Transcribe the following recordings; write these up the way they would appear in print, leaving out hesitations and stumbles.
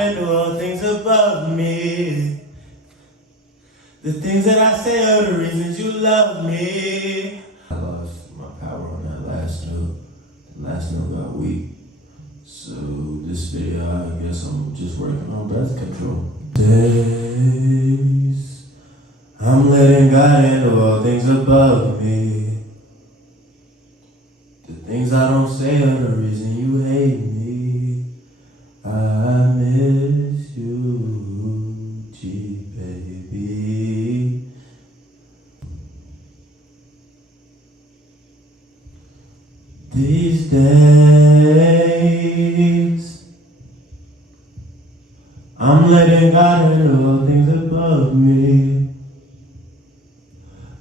handle all things above me. The things that I say are the reasons you love me. I lost my power on that last note. The last note got weak. So this video, I guess I'm just working on breath control. Days, I'm letting God handle all things above me. The things I don't say are the reason you hate me. I miss you, G baby. These days, I'm letting God handle all things above me.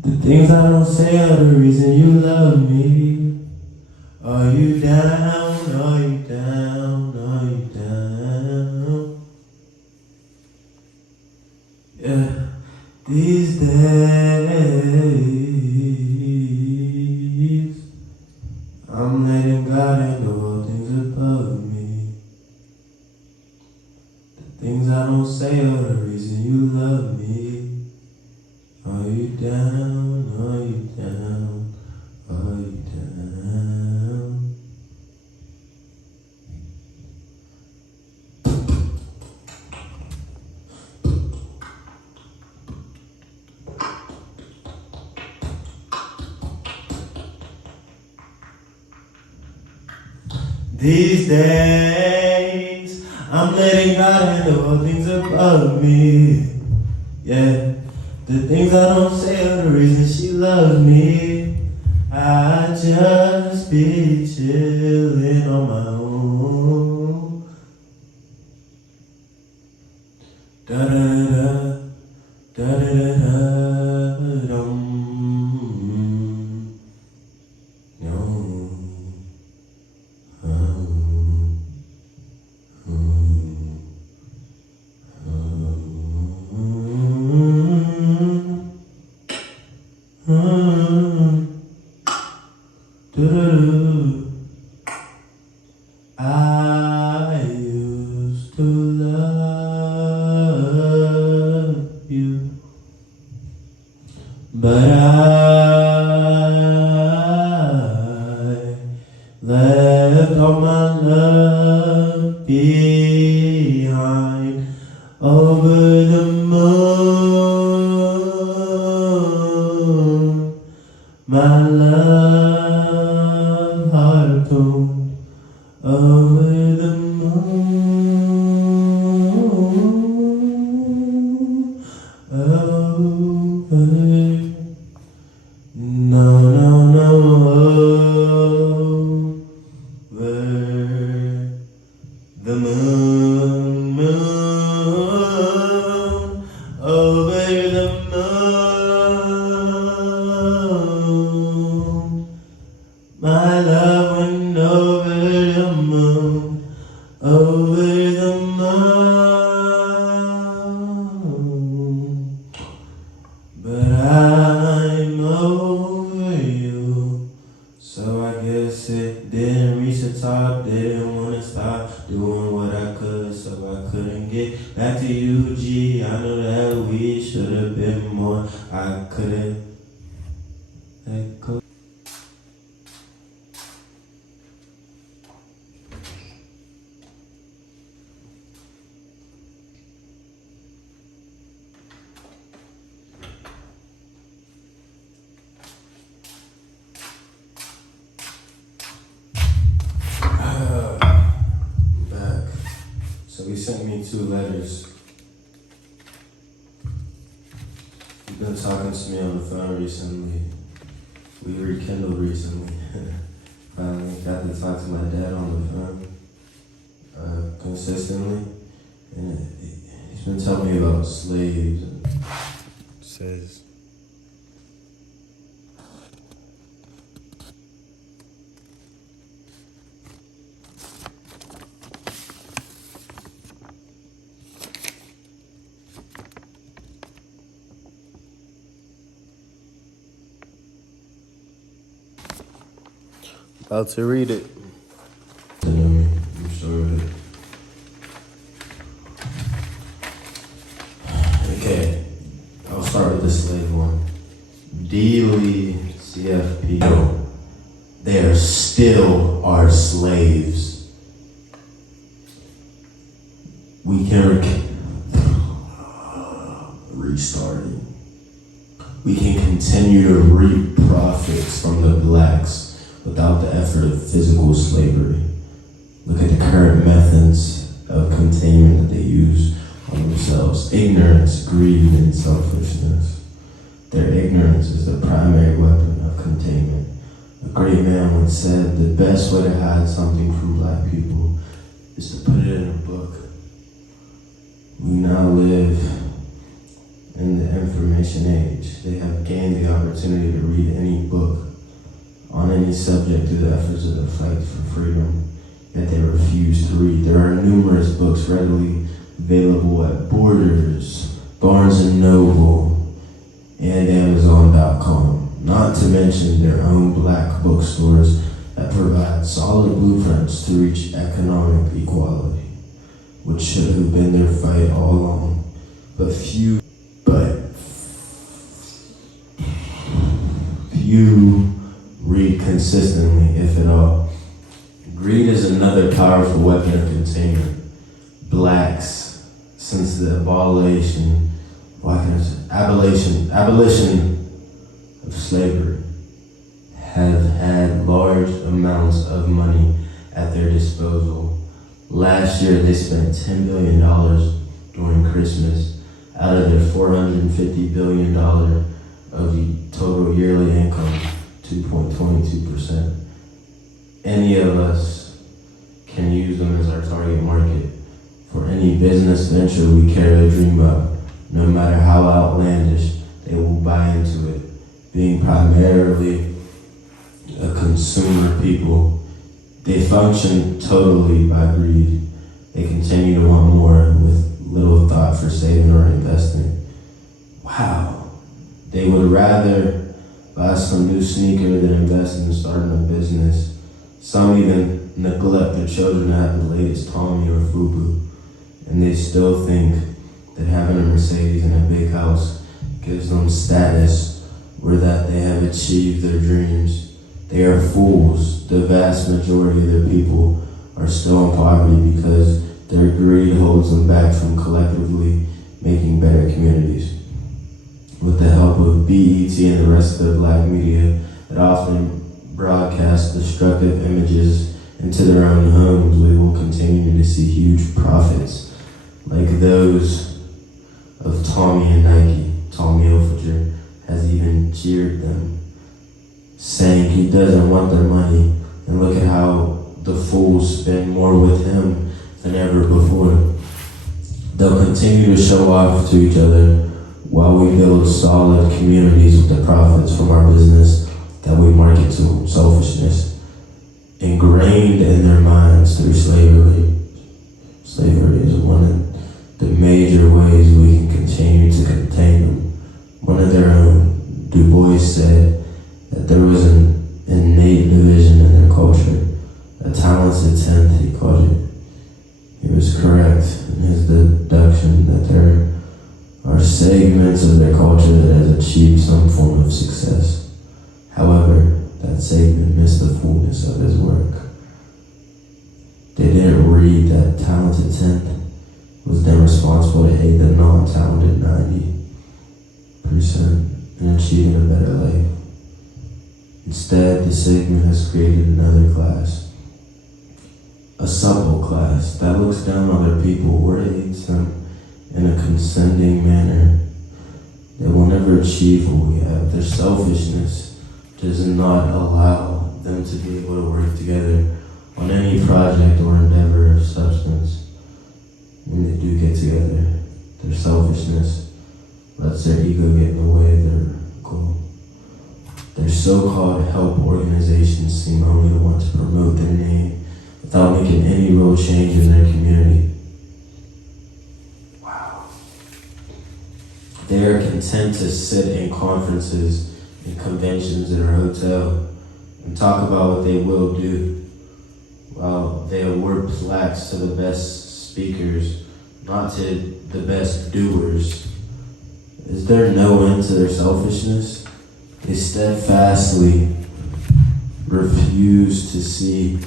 The things I don't say are the reason you love me. Are you down? Are you down? Are you down? Yeah, these days, I'm letting God handle all things above me. The things I don't say are the reason you love me. Are you down? Are you down? Are you down? These days, I'm letting God handle all things above me. Yeah, the things I don't say are the reason she loves me. I just be chillin' on my own. Da da da da da da da dum. No. I used to love you, but I left all my love behind over the moon. My love heart toned over the moon. Over. No, no, no. Over the moon, moon. Over the moon. My love went over the moon, over the moon. But I'm over you, so I guess it didn't reach the top. Didn't wanna stop doing what I could, so I couldn't get back to you, G. I know that we should have been more. I couldn't let go. I'm back. So he sent me 2 letters. He's been talking to me on the phone recently. We rekindled recently. Finally got to talk to my dad on the phone consistently. And he's been telling me about slaves and says about to read it. I'm sure of it. are slaves. We can restarting. We can continue to reap profits from the blacks without the effort of physical slavery. Look at the current methods of containment that they use on themselves. Ignorance, greed, and selfishness. Their ignorance is the primary weapon of containment. A great man once said, the best way to hide something from black people is to put it in a book. We now live in the information age. They have gained the opportunity to read any book on any subject through the efforts of the fight for freedom, yet they refuse to read. There are numerous books readily available at Borders, Barnes & Noble, and Amazon.com, not to mention their own black bookstores that provide solid blueprints to reach economic equality, which should have been their fight all along. But few read consistently, if at all. Greed is another powerful weapon of containment. Blacks, since the abolition of slavery, have had large amounts of money at their disposal. Last year, they spent $10 billion during Christmas out of their $450 billion of the total yearly income, 2.22%. Any of us can use them as our target market for any business venture we care to dream of. No matter how outlandish, they will buy into it. Being primarily a consumer people, they function totally by greed. They continue to want more with little thought for saving or investing. Wow. They would rather buy some new sneaker than invest in starting a business. Some even neglect their children to have the latest Tommy or Fubu. And they still think that having a Mercedes and a big house gives them status or that they have achieved their dreams. They are fools. The vast majority of their people are still in poverty because their greed holds them back from collectively making better communities. With the help of BET and the rest of the black media that often broadcast destructive images into their own homes, we will continue to see huge profits like those of Tommy and Nike. Tommy Hilfiger has even jeered them, saying he doesn't want their money, and look at how the fools spend more with him than ever before. They'll continue to show off to each other while we build solid communities with the profits from our business that we market to them. Selfishness ingrained in their minds through slavery. Slavery is one of the major ways we can continue to contain them. One of their own, Du Bois, said that there was an innate division in their culture, a talented tenth, he called it. He was correct in his deduction that there are segments of their culture that has achieved some form of success. However, that segment missed the fullness of his work. They didn't read that talented tenth was then responsible to aid the non-talented 90% in achieving a better life. Instead, the segment has created another class, a supple class that looks down on other people or aids them in a condescending manner. They will never achieve what we have. Their selfishness does not allow them to be able to work together on any project or endeavor of substance. When they do get together, their selfishness lets their ego get in the way of their goal. Their so-called help organizations seem only to want to promote their name without making any real change in their community. Wow. They are content to sit in conferences and conventions at a hotel and talk about what they will do, while they award plaques to the best speakers, not to the best doers. Is there no end to their selfishness? They steadfastly refuse to see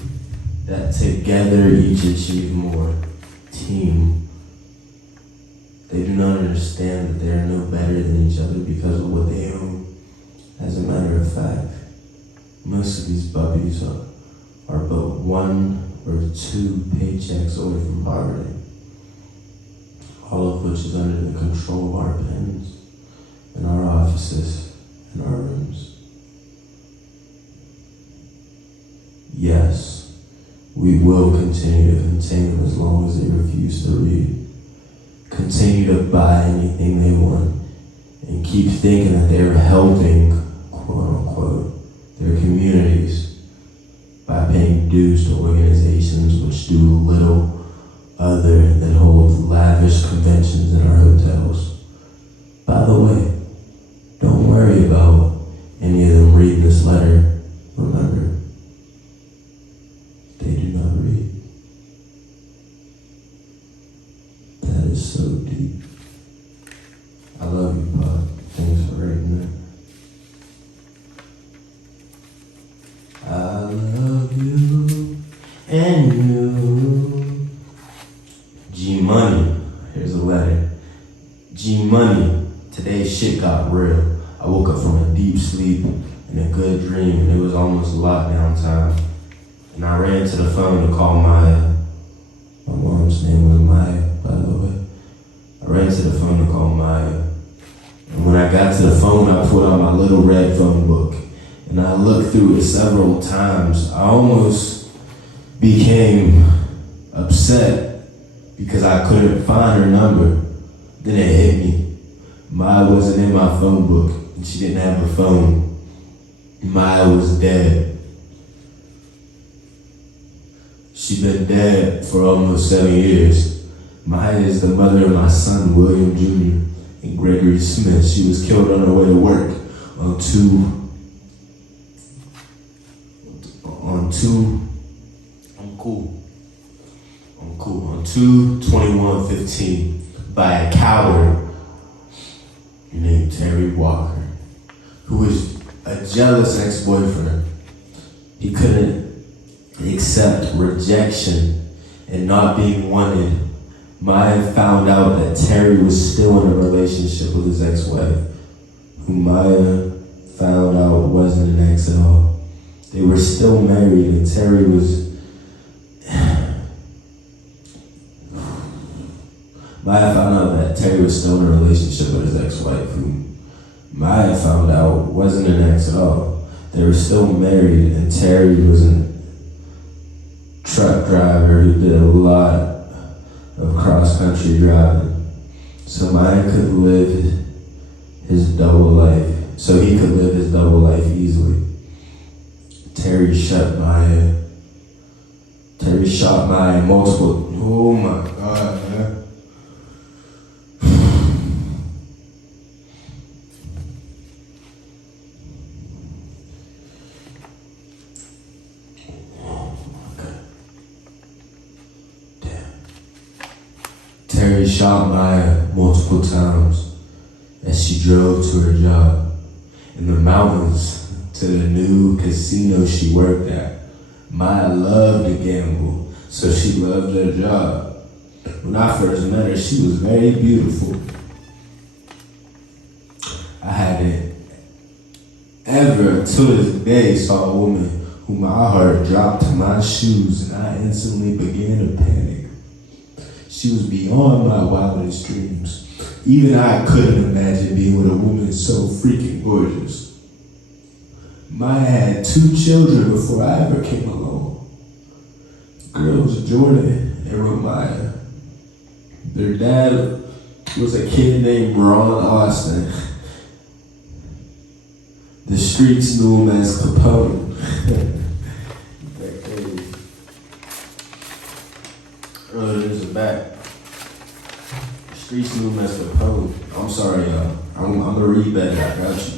that together each achieve more. Team. They do not understand that they are no better than each other because of what they own. As a matter of fact, most of these puppies are but 1 or 2 paychecks away from poverty, all of which is under the control of our pens, in our offices, in our rooms. Yes, we will continue to contain them as long as they refuse to read. Continue to buy anything they want and keep thinking that they're helping, quote unquote, their communities by paying dues to organizations which do little other than hold lavish conventions in our hotels. By the way, don't worry about any of them reading this letter. Remember, they do not read. That is so deep. I love you, Pop. Thanks for writing that. I love you and you. G Money. Here's a letter. G Money. Today's shit got real. I woke up from a deep sleep and a good dream, and it was almost lockdown time. And I ran to the phone to call Maya. My mom's name was Maya, by the way. I ran to the phone to call Maya. And when I got to the phone, I pulled out my little red phone book. And I looked through it several times. I almost became upset because I couldn't find her number. Then it hit me. Maya wasn't in my phone book, and she didn't have a phone. Maya was dead. She'd been dead for almost 7 years. Maya is the mother of my son, William Jr., and Gregory Smith. She was killed on her way to work on 2/21/15 by a coward named Terry Walker, who was a jealous ex-boyfriend. He couldn't accept rejection and not being wanted. Maya found out that Terry was still in a relationship with his ex-wife, who Maya found out wasn't an ex at all. They were still married, and Terry was... Maya found out that Terry was still in a relationship with his ex-wife, who Maya found out wasn't an ex at all. They were still married, and Terry was a truck driver who did a lot of cross-country driving. So Maya could live his double life, so he could live his double life easily. Terry shot Maya multiple, oh my God, man. Terry shot Maya multiple times as she drove to her job in the mountains to the new casino she worked at. Maya loved to gamble, so she loved her job. When I first met her, she was very beautiful. I hadn't ever, to this day, saw a woman who my heart dropped to my shoes and I instantly began to panic. She was beyond my wildest dreams. Even I couldn't imagine being with a woman so freaking gorgeous. Maya had 2 children before I ever came along. Girls, Jordan and Ramaya. Their dad was a kid named Ron Austin. The streets knew him as Capone. There's a back. The streets knew him as Capone. I'm sorry, y'all. I'm gonna read that. I got you.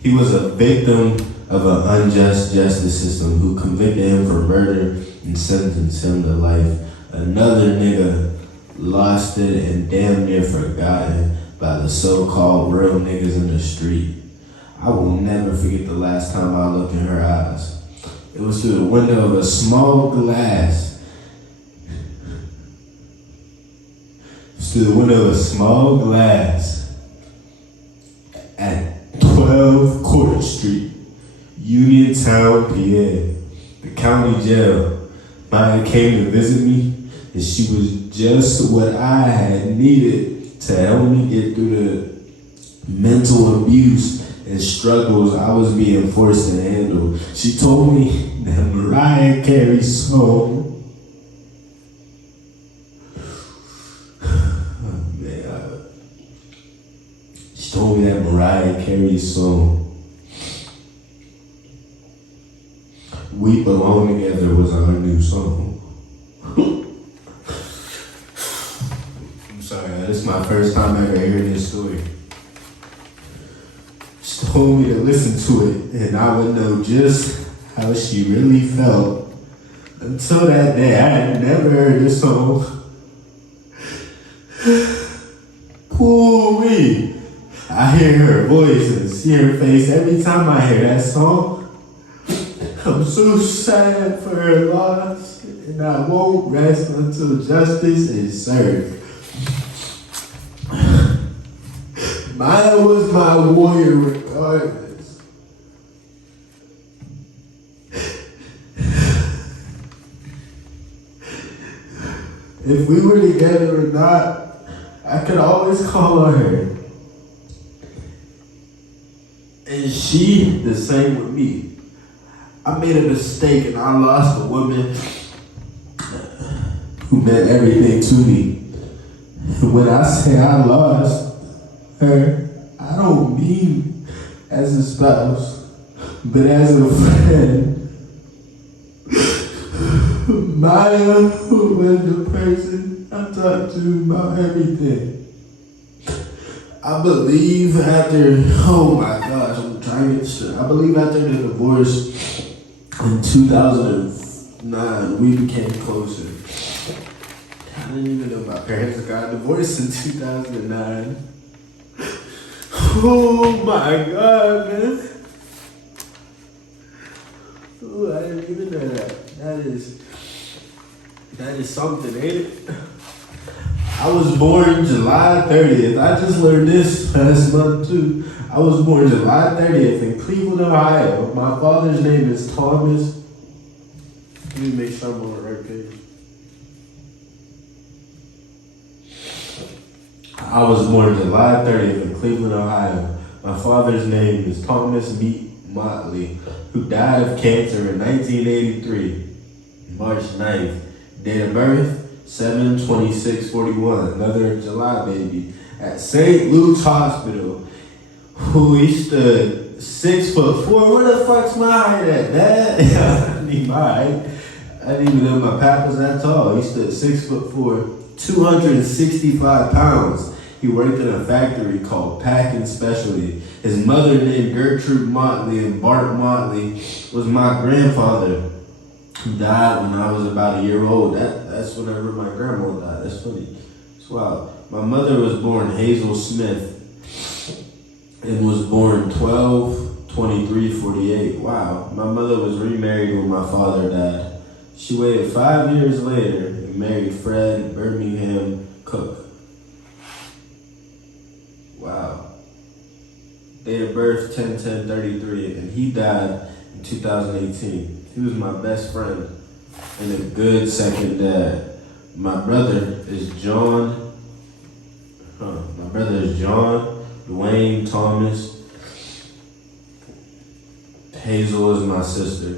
He was a victim of an unjust justice system who convicted him for murder and sentenced him to life. Another nigga lost it and damn near forgotten by the so-called real niggas in the street. I will never forget the last time I looked in her eyes. It was through the window of a small glass. It was through the window of a small glass at 12 Court Street, Uniontown, PA. The county jail. Maya came to visit me, and she was just what I had needed to help me get through the mental abuse and struggles I was being forced to handle. She told me that Mariah Carey's song, she told me that Mariah Carey's song, We Belong Together, was our new song. I'm sorry, this is my first time ever hearing this story. She told me to listen to it, and I would know just how she really felt. Until that day, I had never heard this song. Ooh-wee. I hear her voice and see her face every time I hear that song. I'm so sad for her loss, and I won't rest until justice is served. Maya was my warrior regardless. If we were together or not, I could always call on her. And she, the same with me. I made a mistake and I lost a woman who meant everything to me. When I say I lost her, I don't mean as a spouse, but as a friend. Maya was the person I talked to about everything. I believe after, oh my gosh, I'm trying to get straight. I believe after the divorce in 2009, we became closer. I didn't even know my parents got divorced in 2009. Oh my God, man. Ooh, I didn't even know that. That is something, ain't it? I was born July 30th. I just learned this past month too. I was born July 30th in Cleveland, Ohio. My father's name is Thomas. Let me make sure I'm on the right page. I was born July 30th in Cleveland, Ohio. My father's name is Thomas Meat Motley, who died of cancer in 1983, March 9th. Date of birth, 7/26/41, another July baby, at St. Luke's Hospital. Who he stood 6'4". Where the fuck's my height at, Dad? I need my height. I didn't even know my papa's that tall. He stood 6'4", 265 pounds. He worked in a factory called Packing Specialty. His mother, named Gertrude Motley, and Bart Motley was my grandfather, who died when I was about a year old. That's whenever my grandma died. That's funny. It's wild. My mother was born Hazel Smith and was born 12/23/48. Wow. My mother was remarried when my father died. She waited 5 years later and married Fred Birmingham Cook. Wow. Date of birth 10/10/33, and he died in 2018. He was my best friend and a good second dad. My brother is John Dwayne Thomas. Hazel is my sister.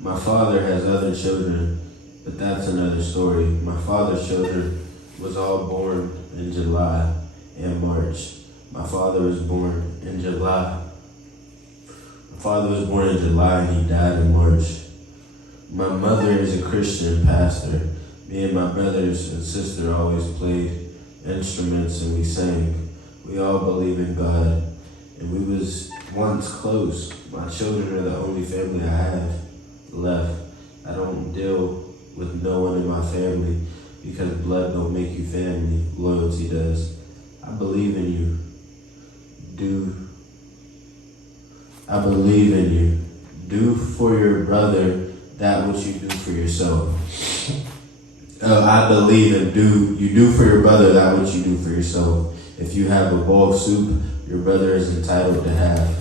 My father has other children, but that's another story. My father's children was all born in July and March. My father was born in July. My father was born in July and he died in March. My mother is a Christian pastor. Me and my brothers and sister always played instruments and we sang. We all believe in God, and we was once close. My children are the only family I have left. I don't deal with no one in my family because blood don't make you family. Loyalty does. I believe in you. I believe in you. Do for your brother that which you do for yourself. I believe in you do for your brother that which you do for yourself. If you have a bowl of soup, your brother is entitled to have.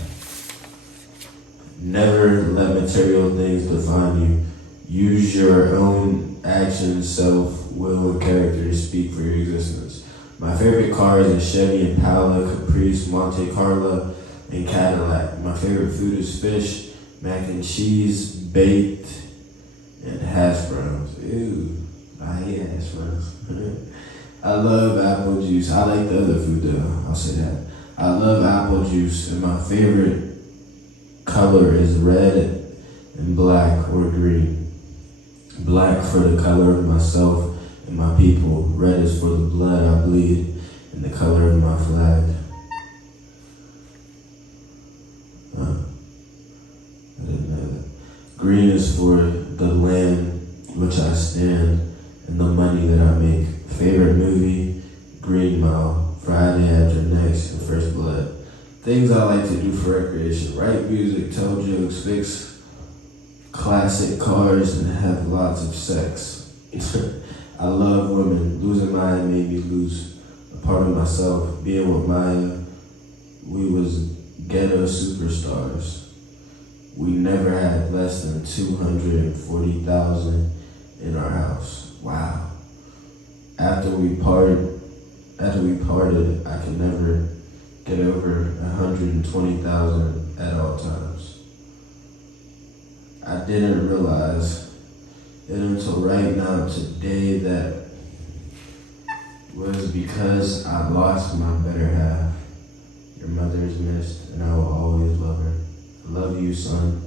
Never let material things define you. Use your own actions, self, will, and character to speak for your existence. My favorite cars are Chevy Impala, Caprice, Monte Carlo, and Cadillac. My favorite food is fish, mac and cheese, baked, and hash browns. Ew, I hate hash browns. I love apple juice. I like the other food though, I'll say that. I love apple juice, and my favorite color is red and black or green. Black for the color of myself and my people. Red is for the blood I bleed and the color of my flag. I didn't know that. Green is for the land which I stand and the money that I make. Favorite movie, Green Mile, Friday After Next, and First Blood. Things I like to do for recreation: write music, tell jokes, fix classic cars, and have lots of sex. I love women. Losing Maya made me lose a part of myself. Being with Maya, we was ghetto superstars. We never had less than 240,000 in our house. Wow. After we parted, I could never get over 120,000 at all times. I didn't realize it until right now today that was because I lost my better half. Your mother is missed, and I will always love her. I love you, son.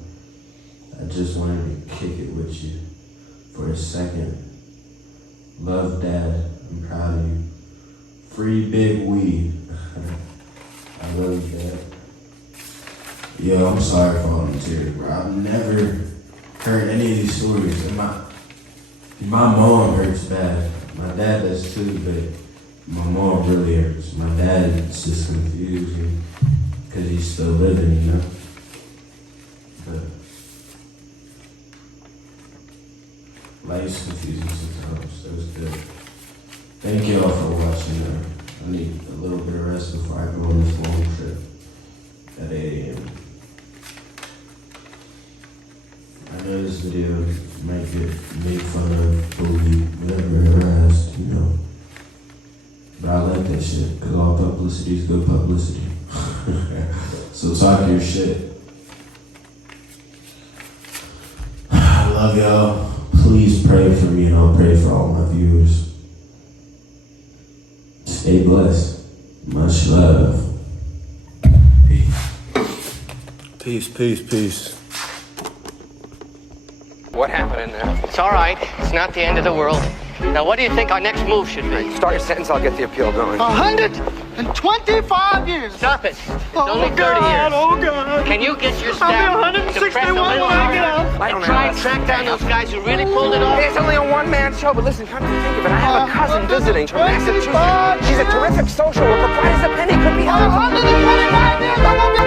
I just wanted to kick it with you for a second. Love, Dad. I'm proud of you. Free Big Weed. I love you, Dad. Yo, I'm sorry for all them tears, bro. I've never heard any of these stories. And my mom hurts bad. My dad does too, but my mom really hurts. My dad is just confused because he's still living, you know? But life's confusing sometimes, so it's good. Thank you all for watching. I need a little bit of rest before I go on this long trip at 8 a.m. I know this video might get made fun of, bullied, whatever, harassed, you know. But I like that shit, because all publicity is good publicity. So talk your shit. I love y'all. Please pray for me, and I'll pray for all my viewers. Stay blessed. Much love. Peace, peace, peace. What happened in there? It's all right. It's not the end of the world. Now, what do you think our next move should be? Start your sentence, I'll get the appeal going. 125 years. Stop it. It's only 30 years. Oh, God. Can you get your I'll staff be to press a 161 little when I get out. harder and try and track down those guys who really pulled it off? It's only a one-man show, but listen, come to think of it, I have a cousin visiting from Massachusetts. She's a terrific social worker. Bright as a penny, could be helpful. 125 years. I won't be